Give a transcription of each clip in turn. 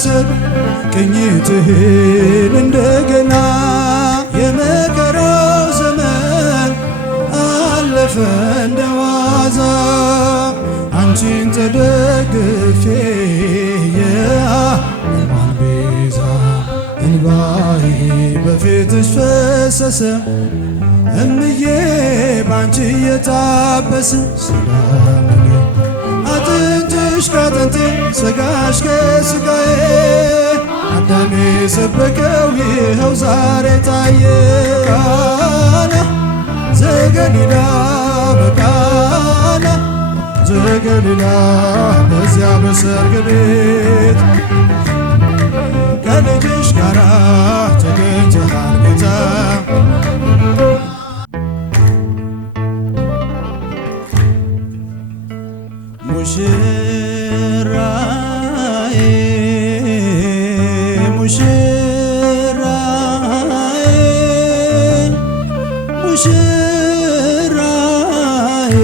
ልውሰድ ቅኝትህን እንደገና የመከራው ዘመን አለፈ እንደዋዛ አንቺን ተደግፌ የዓለማን ቤዛ እንባዬ በፊትሽ ፈሰሰ እምዬ ባንቺ እየታበሰ ሰላም አጥንትሽ ካጥንቴ ሥጋሽ ከሥጋዬ አዳሜ ሰበከው ይኸው ዛሬ ታየ ቃና ዘገሊላ በቃና ዘገሊላ በዚያ በሰርግ ቤት ከልጅሽ ጋራ ተገኝተሃል ጌታ ሙሽራዬ ሙሽራዬ ሙሽራዬ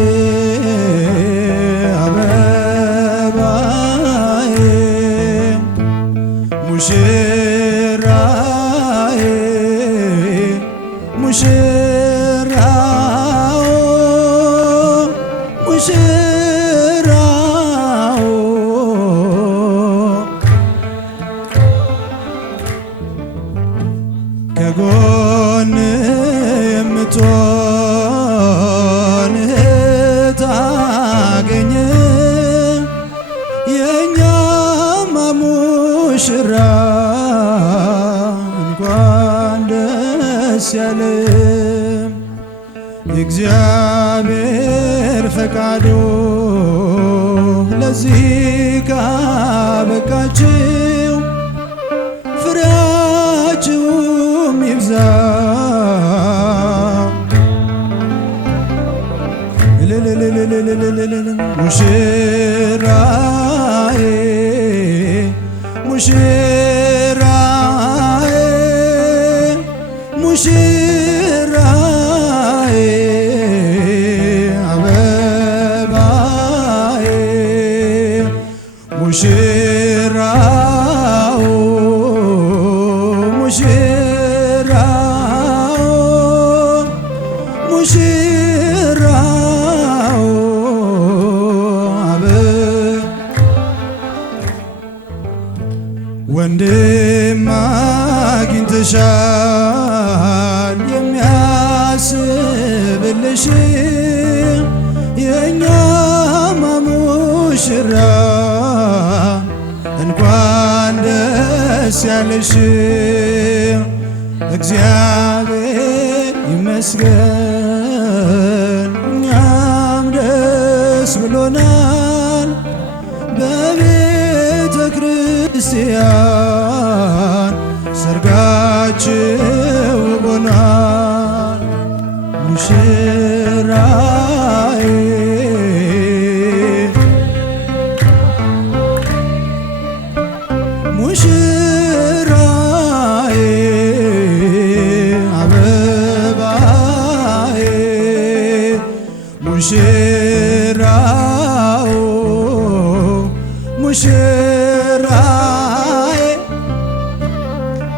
አበባዬ ሙሽራዬ ሙሽራው ሙሽራው ከጎን የምትሆን እህት አገኘ የእኛማ ሙሽራ እንኳን ደስ ያለ የእግዚአብሔር ፈቃዱ ለዚህ ካበቃችሁ ፍሬያችሁም ይብዛ ሙሽራዬ ሙሽራዬ ሙሽራዬ አበባዬ ሙሽራው ሙሽራው ሙሽራው ወንድም አግኝተሻል የሚያስብልሽ የእኛማ ሙሽራ እንኳን ደስ ያለሽ እግዚአብሔር ይመስገን እኛም ደስ ብሎናል በቤተ ክርስቲያን ሰርጋችሁ ሆኗል ሙሽራዬ ሙሽራዬ አበባዬ ሙሽራው ሙሽራዬ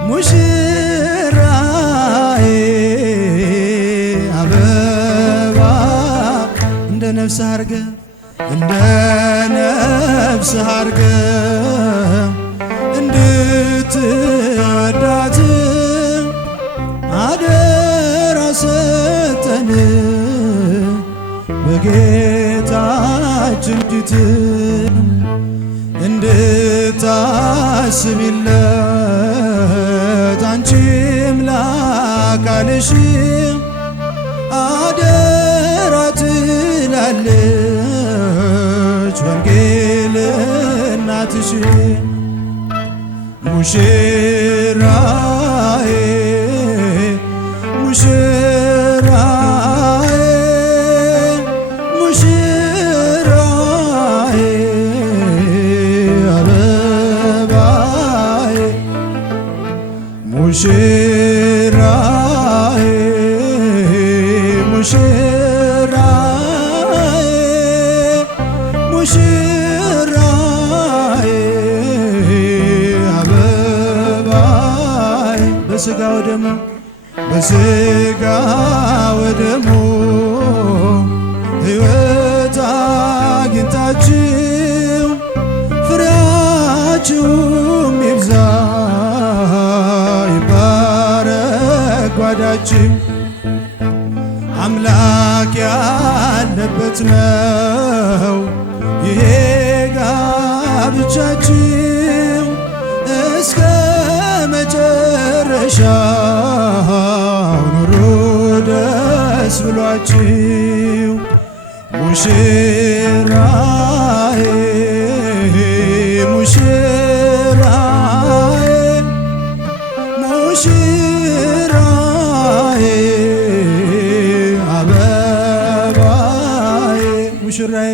ሙሽራዬ አበባ እንደ ነፍስ አርገ እንደ ነፍስ አርገ እንድትወዳት አደራ ሰጠን በጌታችን ፊት እንድታስቢለት አንቺም ለአካልሽ አደራ ትላለች ወንጌል እናትሽ ሙሽራዬ ሙሽራዬ ሙሽራዬ አበባዬ ሙሽራዬ ሙሽራዬ ሙሽራዬ በሥጋ ወደሙ በሥጋ ወደሙ ሕይወት አግኝታችሁ ፍሬያችሁም ይብዛ ይባረክ ጓዳችሁ። አምላክ ያለበት ነው ይሄ ጋብቻችሁ እስከ መጨረሻው ኑሩ ደስ ብሏችሁ። ሙሽራዬ ሙሽራዬ ሙሽራዬ አበባዬ ሙሽራዬ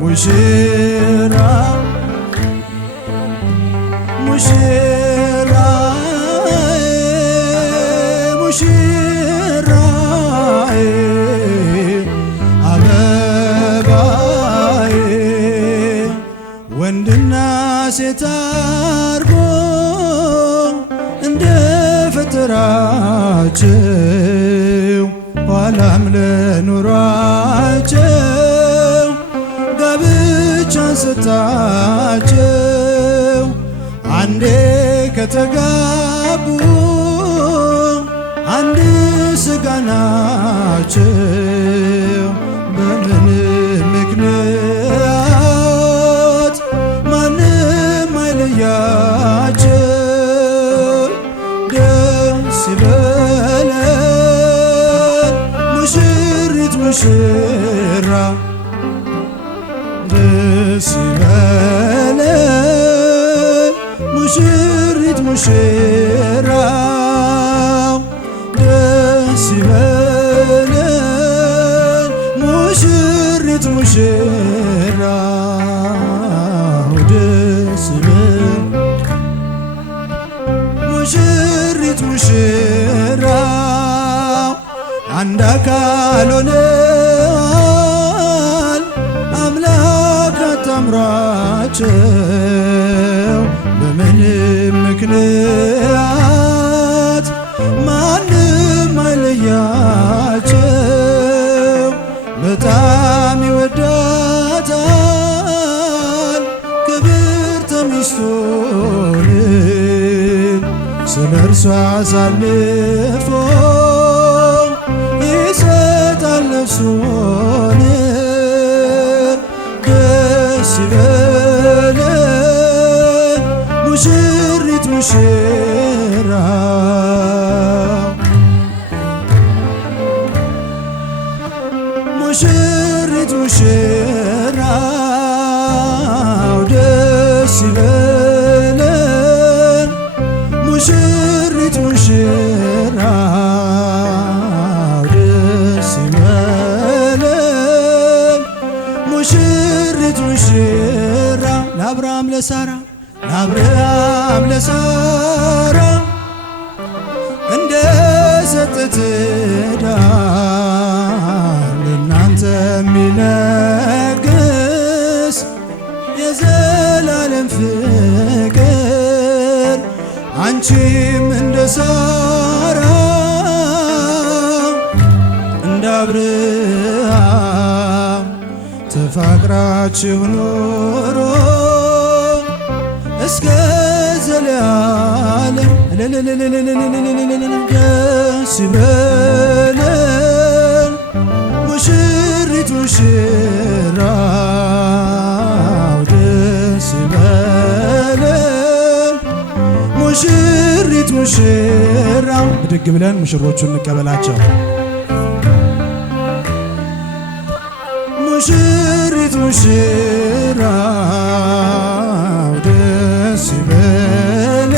ሙሽራ ሙሽራዬ ሙሽራዬ አበባዬ ወንድና ሴት አርጎ እንደ ፈጠራቸው ኋላም ለኑሯቸው ጋብቻን ሰጣቸው። አንዴ ከተጋቡ አንድ ሥጋ ናቸው። በምንም ምክንያት ማንም አይለያቸው። ደስ ይበለን ሙሽሪት ሙሽራ ደስ ይበለን ሙሽሪት ሙሽራው ደስ ይበለን ሙሽሪት ሙሽራው ደስ ይበለን ሙሽሪት ሙሽራው አንድ አካል ሆነዋል አምላክ አጣምሯቸው። በምንም ምክንያት ማንም አይለያቸው። በጣም ይወዳታል ክብርት ሚስቱን ስለ እርሷ አሳልፎ ይሰጣል ነፍሱን። ደስ ይበለን ሙሽሪት ሙሽራው ሙሽሪት ሙሽራው ደስ ይበለን ሙሽሪት ሙሽራው ደስ ይበለን ሙሽሪት ሙሽራ ለአብርሃም ለሳራ ለአብርሃም ለሳራ እንደ ሰጠ ትዳር ለእናንተ የሚለግስ የዘላለም ፍቅር አንቺም እንደ ሳራ እንደ አብርሃም ተፋቅራችሁ ኑሮ እስከ ዘላለም ደስ ይበለን ሙሽሪት ሙሽራው ደስ ይበለን ሙሽሪት ሙሽራው። ብድግ ብለን ሙሽሮቹን እንቀበላቸው። ሙሽሪት ሙሽራው ደስ ይበለን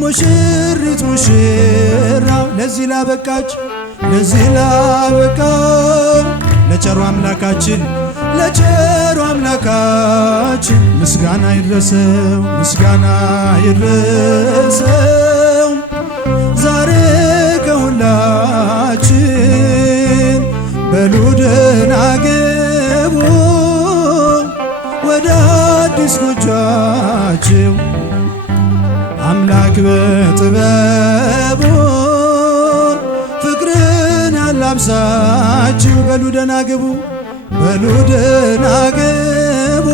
ሙሽሪት ሙሽራው። ለዚህ ላበቃች ለዚህ ላበቃው ለቸሩ አምላካችን ለቸሩ አምላካችን ምስጋና ይድረሰው ምስጋና ይድረሰው ዛሬ ከሁላችን በሉ ደህና ግቡ ወደ አዲስ ጎጇችሁ አምላክ በጥበቡ ፍቅርን ያላብሳችሁ። በሉ ደህና ግቡ፣ በሉ ደህና ግቡ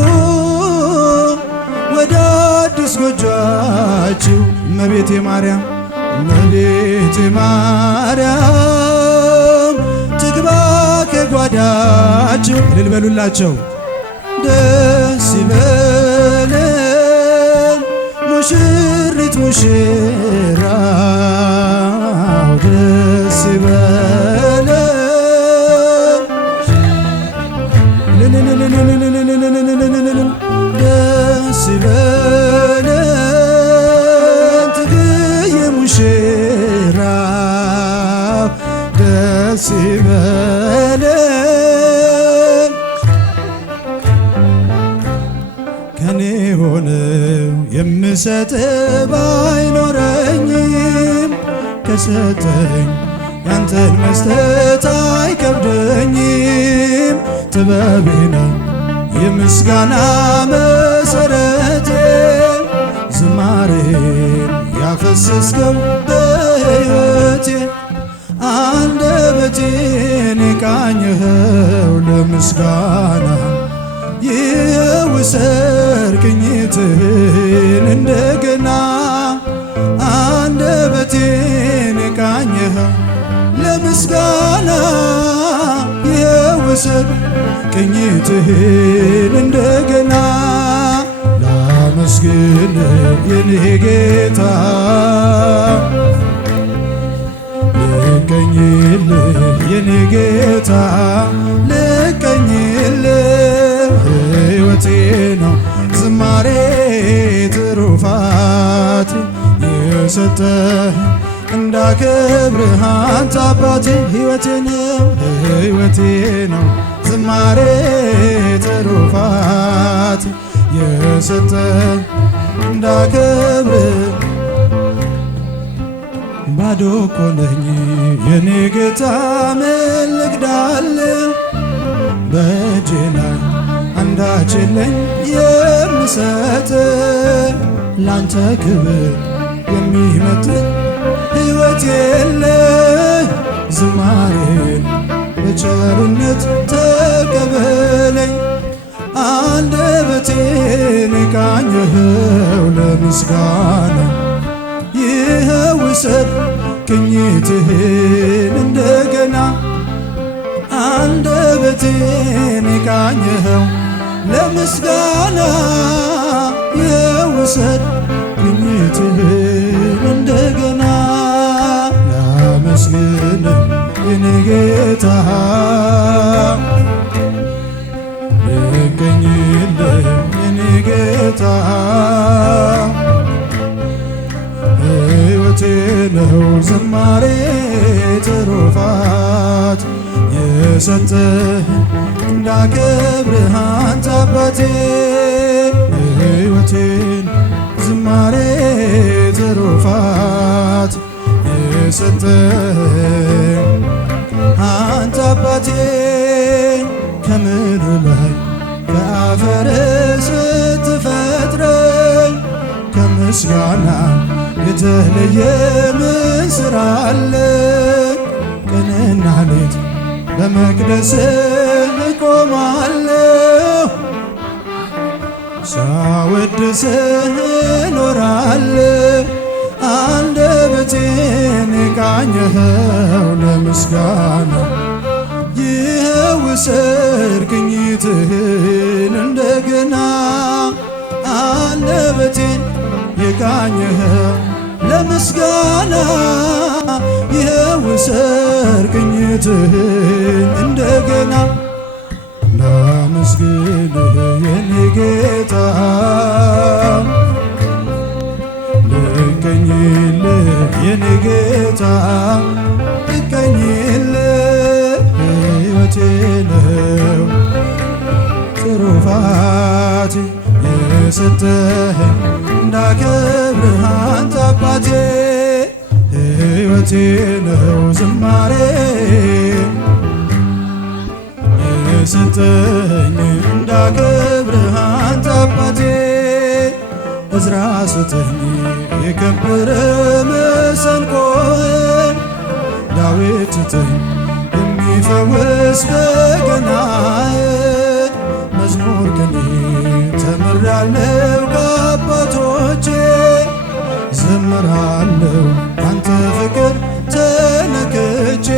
ወደ አዲስ ጎጆአችሁ። እመቤቴ ማርያም እመቤቴ ማርያም ትግባ ከጓዳችሁ። እልል በሉላቸው። ደስ ይበለን ሙሽሪት ሙሽራው ደስ ይበለን ደስ ይበለን ትግዬ ሙሽራው ደስ ይበለን። ከኔ ሆነው የምሰጥ ባይኖረኝም ከሰጠኝ ያንተን መስጠት አይከብደኝም። ጥበቤ ነው የምስጋና መሰረቴ ዝማሬን ያፈሰስከው በሕይወቴ አንደበቴን የቃኘኸው ለምስጋና ይውሰድ ቅኝትህን እንደገና አንደበቴን የቃኘኸው ለምስጋና ይውሰድ ቅኝትህን እንደገና ላመስግን የኔ ጌታ ልቀኝልህ የኔ ጌታ ልቀኝልህ ሕይወቴ ነው ዝማሬ ትሩፋት የሰጠህ እንዳከብርህ አንተ አባቴ ሕይወቴ ነው ዝማሬ ትሩፋት የሰጠህ እንዳከብርህ ባዶ እኮ ነኝ የኔ ጌታ ምን ልግዳልህ በእጄ ላይ አንዳች የለኝ የምሰጥ ላንተ ክብር የሚመጥን ሕይወት የለኝ ዝማሬን በቸርነት ተቀበለኝ አንደበቴን የቃኘኸው ለምስጋና ይኸው ውሰድ ቅኝትህን እንደገና አንደበቴን የቃኘኸው ለምስጋና ይኸው ውሰድ ቅኝትህን እንደገና ላመስግንህ የኔ ጌታ ልገኝልህ የኔ ጌታ ሕይወቴ ነው ዝማሬ ትሩፋት የሰጠህ እንዳከብርህ አንተ አባቴ ሕይወቴን ዝማሬ ትሩፋት የሰጠህ አንተ አባቴ ከምድር ላይ ከአፈር ስትፈጥረኝ ከምስጋና የተለየ ምን ሥራ አለኝ? ቀንና ሌት በመቅደስህ እቆማለሁ ሳወድስህ እኖራለሁ አንደበቴን የቃኘኸው ለምስጋና ይኸው ውሰድ ቅኝትህን እንደገና አንደበቴን የቃኘኸው ለምስጋና ይኸው ውሰድ ቅኝትህን እንደገና ላመስግንህ የኔ ጌታ ልቀኝልህ የኔ ጌታ ልቀኝልህ ሕይወቴ ነው ትሩፋት የሰጠኸኝ እንዳከብርህ አንተ አባቴ ሕይወቴ ነው ዝማሬ የሰጠኸኝ እንዳከብርህ አንተ አባቴ ዕዝራ ስጠኝ የከበረ መሰንቆህን ዳዊት ስጠኝ የሚፈውስ በገናህን መዝሙር ቅኔ ተምሬአለሁ ከአባቶቼ ዘምራለሁ አንተ ፍቅር ተነክቼ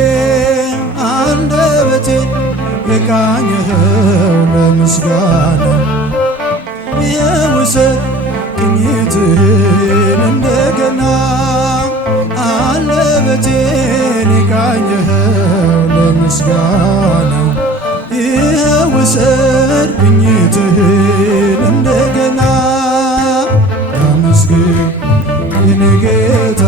አንደበቴ የቃኘኸው ለምስጋና የውሰድ ቅኝትህን እንደገና አንደበቴን የቃኘኸው ለምስጋና የውሰድ ቅኝትህን እንደገና አመስግን የኔ ጌታ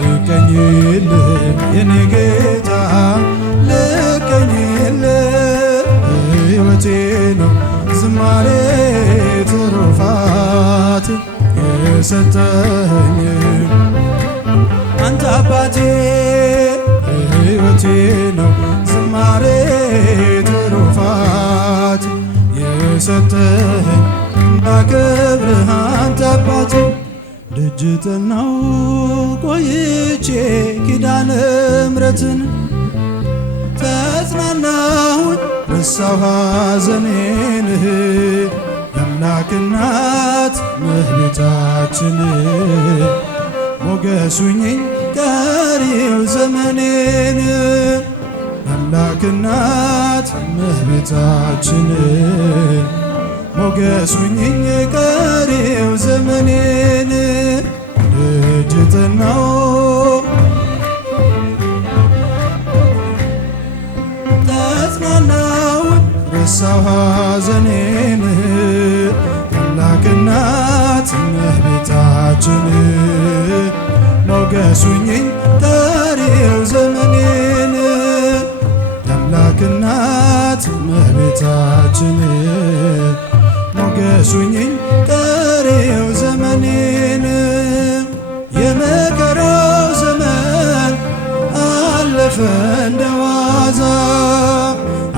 ልቀኝልህ የኔ ጌታ ልቀኝልህ ሕይወቴ ነው ዝማሬ ትሩፋት የሰጠኝ አንተ አባቴ ሕይወቴ ነው ዝማሬ ትሩፋት የሰጠኝ እንዳከብርህ አንተ አባቴ ደጅ ጠናሁ ቆይቼ ኪዳነ ምሕረትን ተጽናናሁኝ ረሳሁ ሐዘኔን የአምላክ እናት እመቤታችን ሞገስ ሁኚኝ ቀሪው ዘመኔን የአምላክ እናት እመቤታችን ሞገስ ሁኚኝ ቀሪው ዘመኔን ደጅ ጠናሁ ተጽናናሁኝ ረሳሁ ሐዘኔን የአምላክ እናት እመቤታችን ሞገስ ሁኚኝ ቀሪው ዘመኔን የአምላክ እናት እመቤታችን ሞገስ ሁኚኝ ቀሪው ዘመኔን የመከራው ዘመን አለፈ እንደ ዋዛ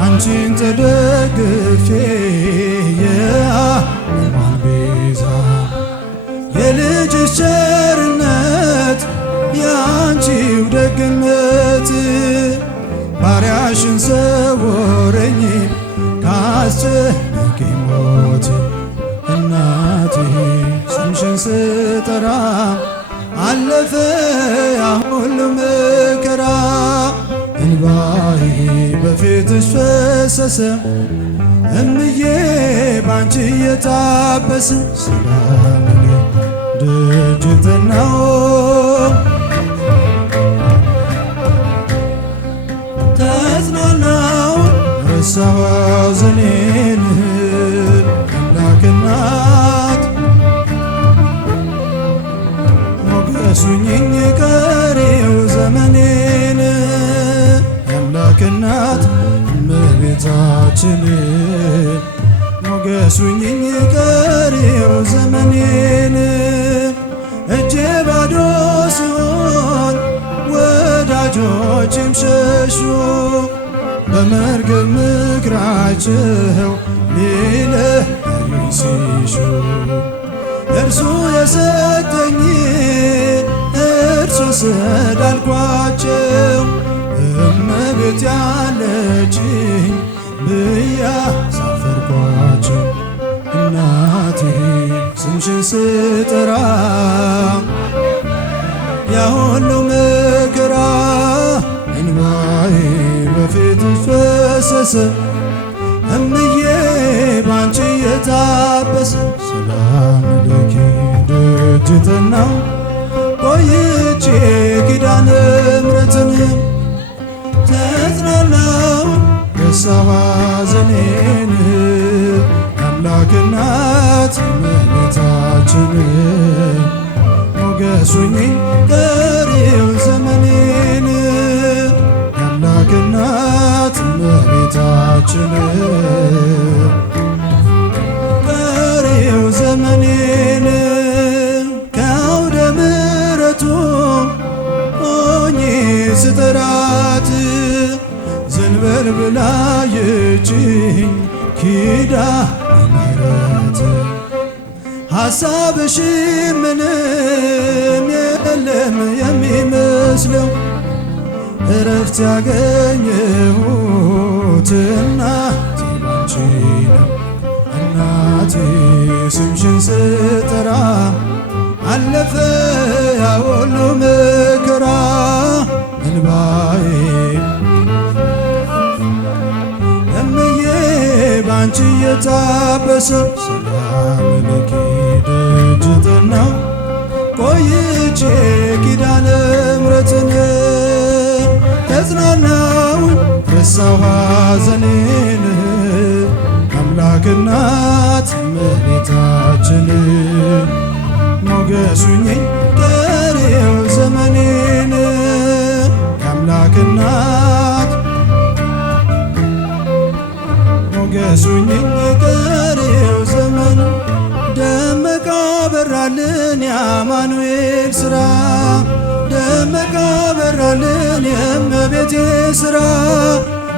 አንቺን ተደግፌ የዓለማን ቤዛ የልጅሽ ቸርነት የአንቺው ደግነት ባሪያሽን ሰወረኝ ካስጨነቀኝ ሞት እናቴ ስምሽን ስጠራ አለፈ ያ ሁሉ መከራ እንባዬ በፊትሽ ፈሰሰ እምዬ ባንቺ እየታበሰ ሰላም ደጅ ጠናሁ ተጽናናሁ ረሳሁ ሐዘኔን የአምላክ እናት ሞገስ ሁኚኝ ቀሪው ዘመኔን የአምላክ እናት እመቤታችን ሞገስ ሁኚኝ ቀሪው ዘመኔን እጄ ባዶ ሲሆን ወዳጆቼም ሸሹ በመርገም ምክራቸው ሊለዩኝ ሲሹ እርሱ የሰጠኝ እርሱ ስድ አልኳቸው እመቤት ያለችኝ ብያ ሳፈርኳቸው እናቴ ስምሽን ስጠራ ያ ሁሉ መከራ እንባዬ በፊትሽ ፈሰሰ እምዬ ባንቺ የታበሰ ሰላም ለኪ ደጅ ጠናሁ ቆይቼ ኪዳነ ምሕረትን ተጽናናሁ ረሳሁ ሐዘኔን የአምላክ እናት እመቤታችን ሞገስ ሁኚኝ ቀሪው ዘመኔን የአምላክ እናት እመቤታችን ቀሪው ዘመኔን ከአውደ ምሕረቱ ሆኜ ስጠራት ዘንበል ብላ የችኝ ኪዳነ ምሕረት ሐሳብሽ ምንም የለም የሚመስለው እረፍት ያገኘሁት እናቴ ባንቺ ነው። እናቴ ስምሽን ስጠራ አለፈ ያ ሁሉ መከራ እንባዬ እምዬ ባንቺ የታበሰ ሰላም ለኪ ደጅ ጠናሁ ቆይቼ ኪዳነ ምሕረትን ተጽናናሁኝ ረሳሁ ሐዘኔን አምላክ እናት እመቤታችን ሞገስ ሁኚኝ ቀሪው ዘመኔን የአምላክ እናት ሞገስ ሁኚኝ ቀሪው ዘመን ደመቀ በራልን የአማኑኤል ሥራ ደመቀ በራልን የእመቤቴ ሥራ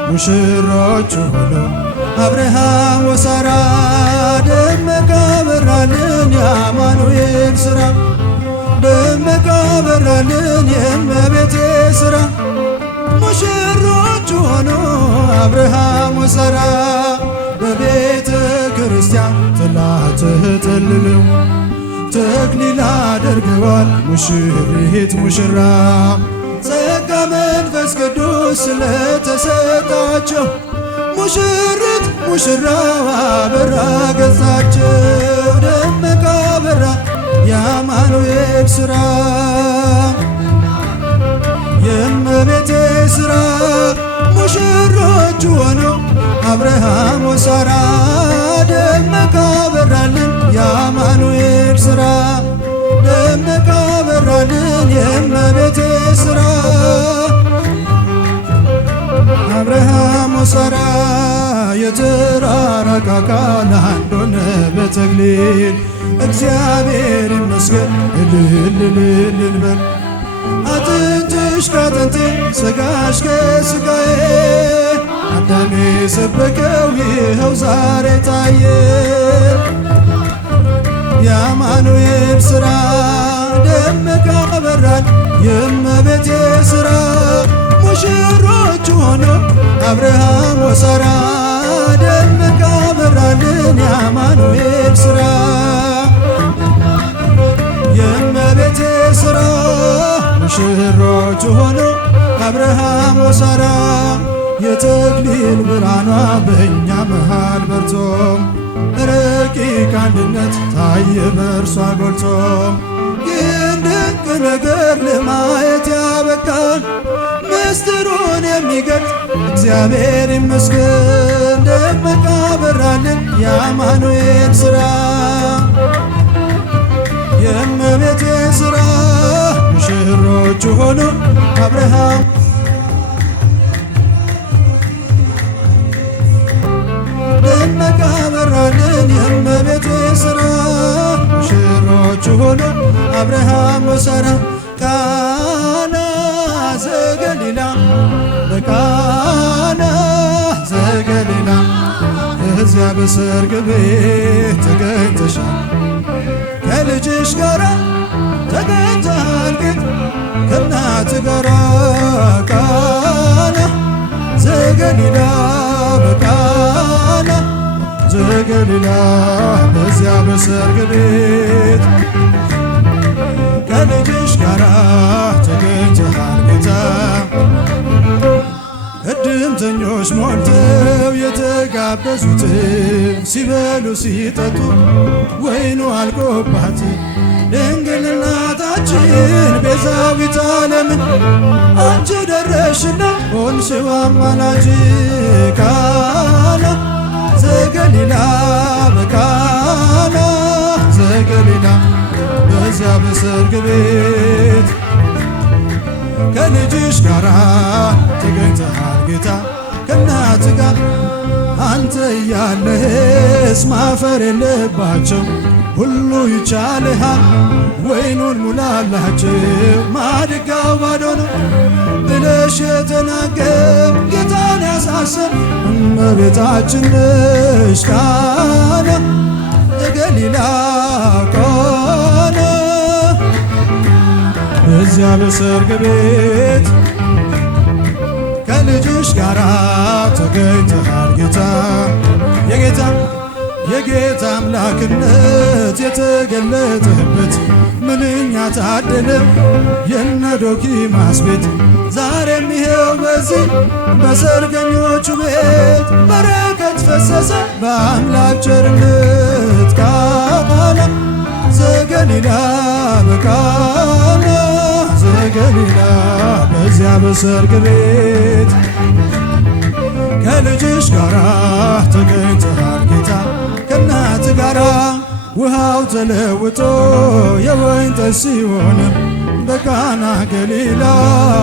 ሙሽሮቹ ሆነው አብርሃም ወሳራ ደመቀ በራልን የአማኑኤል ሥራ ደመቀ በራልን የእመቤቴ ሥራ ሙሽሮቹ ሆኖ አብርሃም ወሳራ በቤተ ክርስቲያን ጥላ ተጠልለው ተክሊል አድርገዋል ሙሽሪት ሙሽራ ጸጋ መንፈስ ቅዱስ ስለተሰጣቸው ሙሽሪት ሙሽራው አበራ ገጻቸው ደመቀ በራ የአማኑኤል ሥራ የእመቤቴ ሥራ ሙሽሮቹ ሆነው አብርሃም ወሳራ ደመቀ በራልን የአማኑኤል ሥራ ደመቀ በራልን የእመቤቴ ሥራ አብርሃም ወሳራ የተራራቀ አካል አንድ ሆነ በተክሊል እግዚአብሔር ይመስገን እልል እልል እንበል አጥንትሽ ከአጥንቴ ሥጋሽ ከሥጋዬ አዳም የሰበከው ይኸው ዛሬ ታየ የአማኑኤል ሥራ ደመቀ በራል የእመቤቴ ሥራ ሙሽሮቹ ሆነው አብርሃም ወሳራ ደመቀ በራልን የአማኑኤል ሥራ የእመቤቴ ሥራ ሙሽሮቹ ሆነው አብርሃም ወሳራ የተክሊል ብርሃኗ በእኛ መሃል በርቶ ረቂቅ አንድነት ታየ በእርሷ ጎልቶ ይህን ድንቅ ነገር ለማየት ያበቃን ምስጢሩን የሚገልጥ እግዚአብሔር ይመስገን ደመቀ በራልን የአማኑኤል ሥራ የእመቤቴ ሥራ ሙሽሮቹ ሆኖ አብርሃም ደመቀ በራልን የእመቤቴ ሥራ ሙሽሮቹ ሆኖ አብርሃም ወሳራ ቃና ዘገሊላ በቃና ዘገሊላ በዚያ በሰርግ ቤት ተገኝተሻል ከልጅሽ ጋራ ተገኝተሃል ግን ከእናት ጋራ ቃና ዘገሊላ በቃና ዘገሊላ በዚያ በሰርግ ቤት ከልጅሽ ጋራ ተገኝተሃል ጌታ እድምተኞች ሞልተው የተጋበዙት ሲበሉ ሲጠጡ ወይኑ አልቆባት ድንግል እናታችን ቤዛዊተ ዓለምን አንቺ ደረሽና ሆንሽው አማላጅ ቃና ዘገሊላ በቃና ዘገሊላ በዚያ በሰርግ ቤት ከልጅሽ ጋራ ተገኝተሃል ጌታ ከእናት ጋር አንተ እያለህስ ማፈር የለባቸው ሁሉ ይቻልሃል ወይኑን ሙላላቸው ማድጋው ባዶ ነው ብለሽ የተናገር ጌታን ያዘ የሚያሳስብ እመቤታችን ነሽ ቃና የገሊላ ቃና በዚያ በሰርግ ቤት ከልጅሽ ጋር ተገኝተሃል ጌታ የጌታ አምላክነት የተገለጠበት ምንኛ ታደለ የነ ዶኪማስ ቤት ዛሬም ይሄው በዚህ በሰርገኞቹ ቤት በረከት ፈሰሰ በአምላክ ቸርነት ቃና ዘገሊላ በቃና ዘገሊላ በዚያ በሰርግ ቤት ከልጅሽ ጋራ ተገኝተሃል ጌታ ከእናት ጋራ ውሃው ተለውጦ የወይን ጠጅ ሲሆን በቃና ገሊላ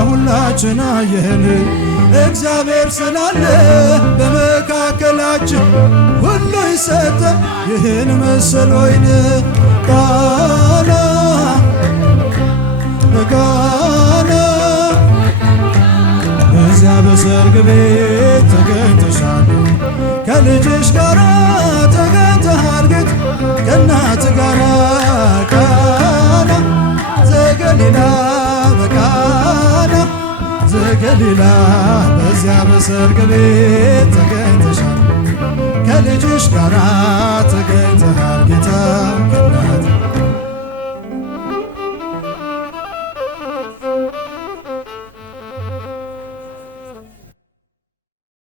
ሁላችን አየን። እግዚአብሔር ስላለ በመካከላችን ሁሉ ይሰጠ ይህን መሰል ወይን ቃና በቃና በዚያ በሰርግ ቤት ተገኝተሻል ከልጅሽ ጋራ ተገኝተሃል ጌታ ከእናት ጋራ ቃና ዘገሊላ በቃና ዘገሊላ በዚያ በሰርግ ቤት ተገኝተሻል ከልጅሽ ጋራ ተገኝተሃል ጌታ ከእናት